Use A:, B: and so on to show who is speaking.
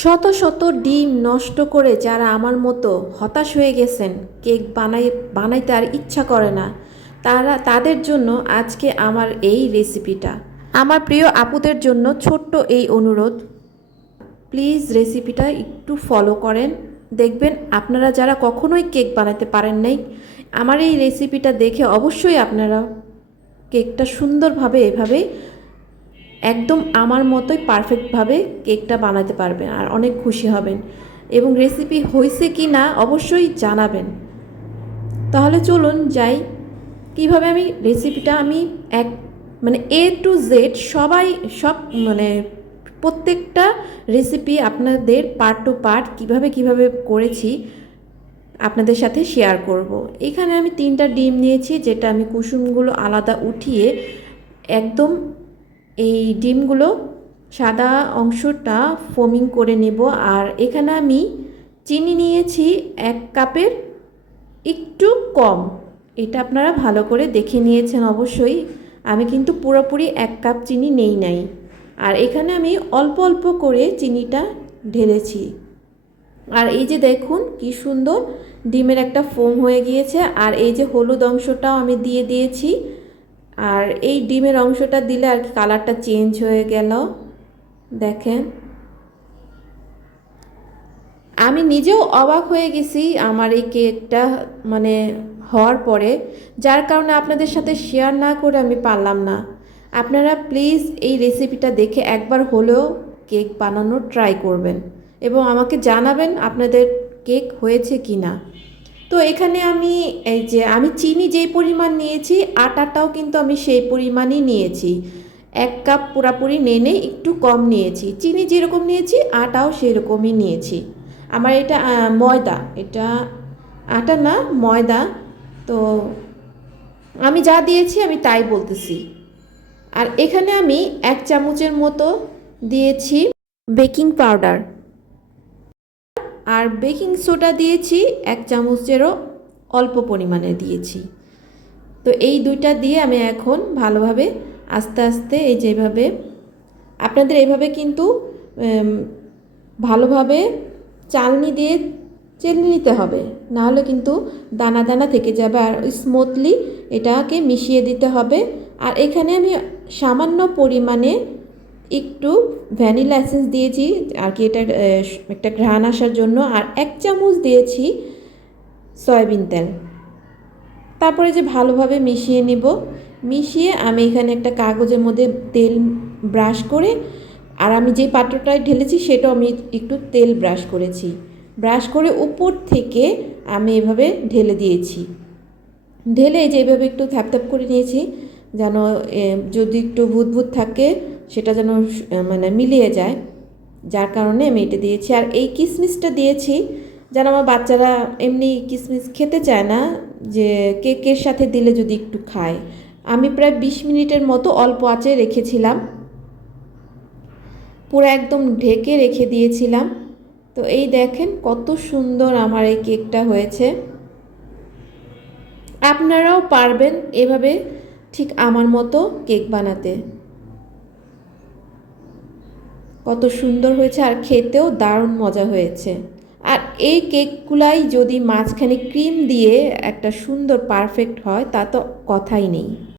A: শত শত ডিম নষ্ট করে যারা আমার মতো হতাশ হয়ে গেছেন, কেক বানাই, বানাইতে আর ইচ্ছা করে না, তারা, তাদের জন্য আজকে আমার এই রেসিপিটা। আমার প্রিয় আপুদের জন্য ছোট্ট এই অনুরোধ। প্লিজ রেসিপিটা একটু ফলো করেন। দেখবেন আপনারা যারা কখনোই কেক বানাতে পারেন নাই, আমার এই রেসিপিটা দেখে অবশ্যই আপনারা কেকটা সুন্দরভাবে এভাবে একদম আমার মতোই পারফেক্টভাবে কেকটা বানাতে পারবেন আর অনেক খুশি হবেন এবং রেসিপি হয়েছে কি না অবশ্যই জানাবেন তাহলে চলুন যাই, কীভাবে আমি রেসিপিটা আমি এক মানে এ টু জেড সবাই, সব মানে প্রত্যেকটা রেসিপি আপনাদের পার্ট টু পার্ট কীভাবে কীভাবে করেছি আপনাদের সাথে শেয়ার করব। এখানে আমি তিনটা ডিম নিয়েছি, যেটা আমি কুসুমগুলো আলাদা উঠিয়ে একদম এই ডিমগুলো সাদা অংশটা ফোমিং করে নেব। আর এখানে আমি চিনি নিয়েছি এক কাপের, একটু কম। এটা আপনারা ভালো করে দেখে নিয়েছেন অবশ্যই। আমি কিন্তু পুরোপুরি এক কাপ চিনি নেই নাই। আর এখানে আমি অল্প অল্প করে চিনিটা ঢেলেছি। আর এই যে দেখুন কি সুন্দর ডিমের একটা ফোম হয়ে গিয়েছে। আর এই যে হলুদ অংশটাও আমি দিয়ে দিয়েছি। আর এই ডিমের অংশটা দিলে আর কি কালারটা চেঞ্জ হয়ে গেল। দেখেন। আমি নিজেও অবাক হয়ে গেছি আমার এই কেকটা মানে হওয়ার পরে, যার কারণে আপনাদের সাথে শেয়ার না করে আমি পারলাম না। আপনারা প্লিজ এই রেসিপিটা দেখে একবার হলেও কেক বানানোর ট্রাই করবেন এবং আমাকে জানাবেন আপনাদের কেক হয়েছে কি না তো এখানে আমি, এই যে আমি চিনি যেই পরিমাণ নিয়েছি, আটাটাও কিন্তু আমি সেই পরিমাণই নিয়েছি। এক কাপ পুরাপুরি নেনে একটু কম নিয়েছি। চিনি যেরকম নিয়েছি, আটাও সেরকমই নিয়েছি। আমার এটা ময়দা, এটা আটা না, ময়দা। তো আমি যা দিয়েছি আমি তাই বলতেছি। আর এখানে আমি এক চামচের মতো দিয়েছি বেকিং পাউডার। আর বেকিং সোডা দিয়েছি, এক চামচেরও অল্প পরিমাণে দিয়েছি। তো এই দুইটা দিয়ে আমি এখন ভালোভাবে আস্তে আস্তে এই যেভাবে, আপনাদের এভাবে কিন্তু ভালোভাবে চালনি দিয়ে চেলে নিতে হবে। নাহলে কিন্তু দানা দানা থেকে যাবে আর স্মুথলি এটাকে মিশিয়ে দিতে হবে। আর এখানে আমি সামান্য পরিমাণে একটু ভ্যানিলা এসেন্স দিয়েছি, আর কি এটা একটা ঘ্রাণ আসার জন্য, আর এক চামচ দিয়েছি সয়াবিন তেল। তারপরে যে ভালোভাবে মিশিয়ে নিব, মিশিয়ে আমি এখানে একটা কাগজের মধ্যে তেল ব্রাশ করে, আর আমি যে পাত্রটায় ঢেলেছি সেটাও আমি একটু তেল ব্রাশ করেছি। ব্রাশ করে উপর থেকে আমি এভাবে ঢেলে দিয়েছি। ঢেলে যে এভাবে একটু থ্যাপ করে নিয়েছি, যেন যদি একটু ভূত ভূত থাকে সেটা যেন মানে মিলিয়ে যায়। যার কারণে আমি এটা দিয়েছি। আর এই কিসমিসটা দিয়েছি, যেন আমার বাচ্চারা এমনি কিসমিস খেতে চায় না, যে কেকের সাথে দিলে যদি একটু খায়। আমি প্রায় বিশ মিনিটের মতো অল্প আঁচে রেখেছিলাম। পুরো একদম ঢেকে রেখে দিয়েছিলাম। তো এই দেখেন কত সুন্দর আমার এই কেকটা হয়েছে। আপনারাও পারবেন এভাবে ঠিক আমার মতো কেক বানাতে। কত সুন্দর হয়েছে আর খেতেও দারুণ মজা হয়েছে। আর এই কেকগুলাই যদি মাঝখানে ক্রিম দিয়ে একটা সুন্দর পারফেক্ট হয়, তা তো কথাই নেই।